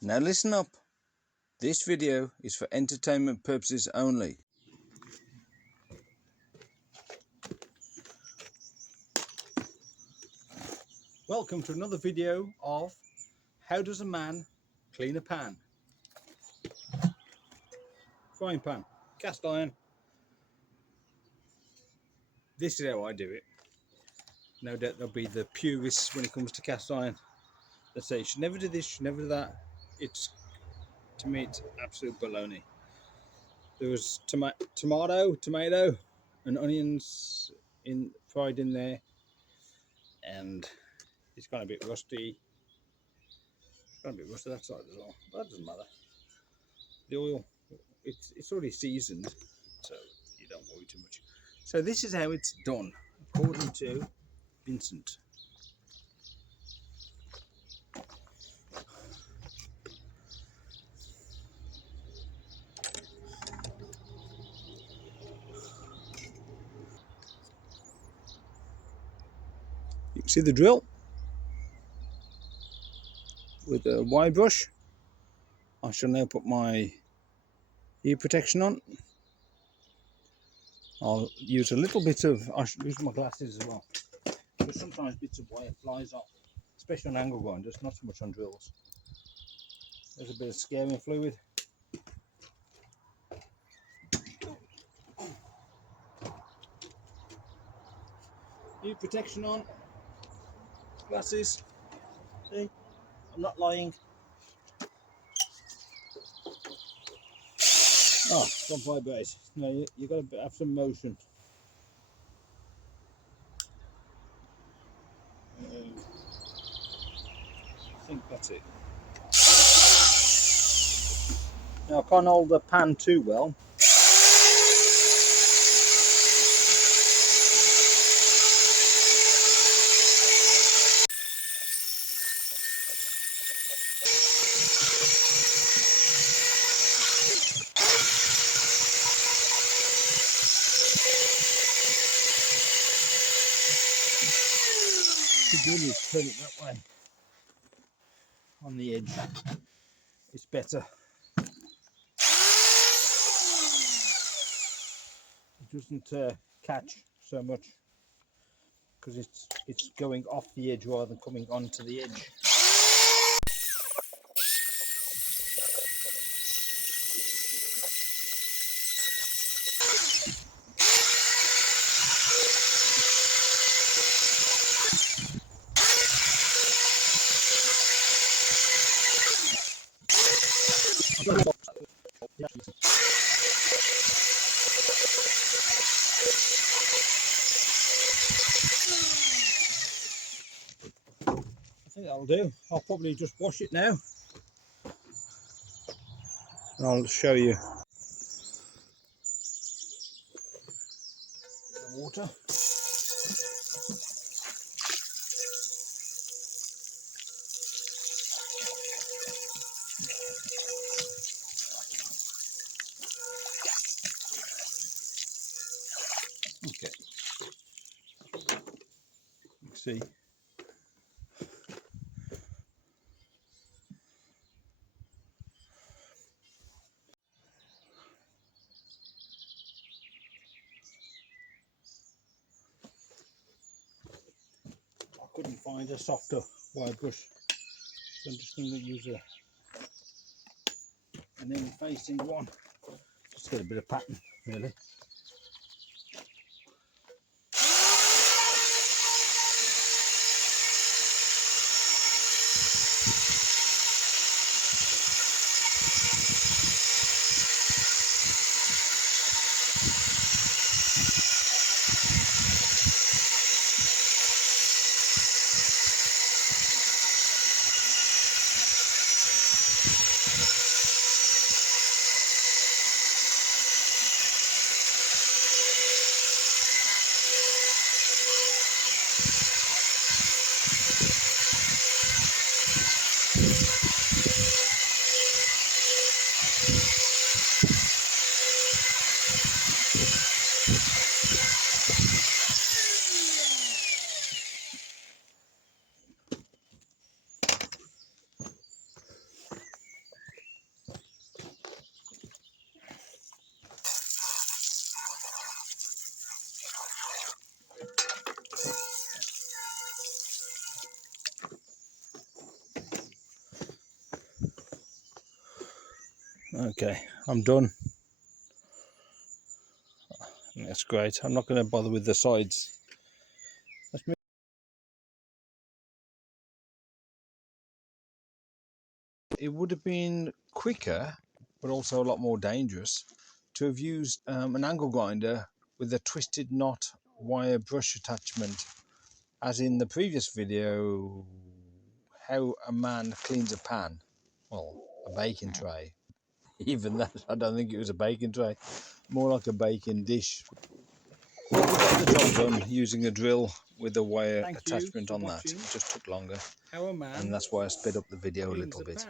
Now listen up. This video is for entertainment purposes only. Welcome to another video of how does a man clean a pan? Frying pan, cast iron. This is how I do it. No doubt there'll be the purists when it comes to cast iron that say you should never do this, you should never do that. To me, it's absolute baloney. There was tomato and onions fried in there, and it's got a bit rusty. It's got a bit rusty that side as well, but that doesn't matter. The oil, it's already seasoned, so you don't worry too much. So this is how it's done, according to Vincent. You can see the drill with a wire brush. I shall now put my ear protection on. I'll use a little bit of, I should use my glasses as well, because sometimes bits of wire flies off, especially on angle grinders, not so much on drills. There's a bit of scaring fluid. Ear protection on, glasses. See, I'm not lying. Oh, don't vibrate. No, you've got to have some motion. I think that's it. Now I can't hold the pan too well. The good is turn it that way. On the edge, it's better. It doesn't catch so much because it's going off the edge rather than coming onto the edge. I think that'll do. I'll probably just wash it now, and I'll show you the water. Okay, you can see. I couldn't find a softer wire brush, so I'm just going to use an in facing one, just to get a bit of pattern really. Okay, I'm done. That's great. I'm not going to bother with the sides. It would have been quicker, but also a lot more dangerous, to have used an angle grinder with a twisted knot wire brush attachment, as in the previous video, how a man cleans a pan, well, a baking tray. Even that, I don't think it was a baking tray, more like a baking dish. But we got the job done using a drill with a wire attachment on that. It just took longer, and that's why I sped up the video a little bit.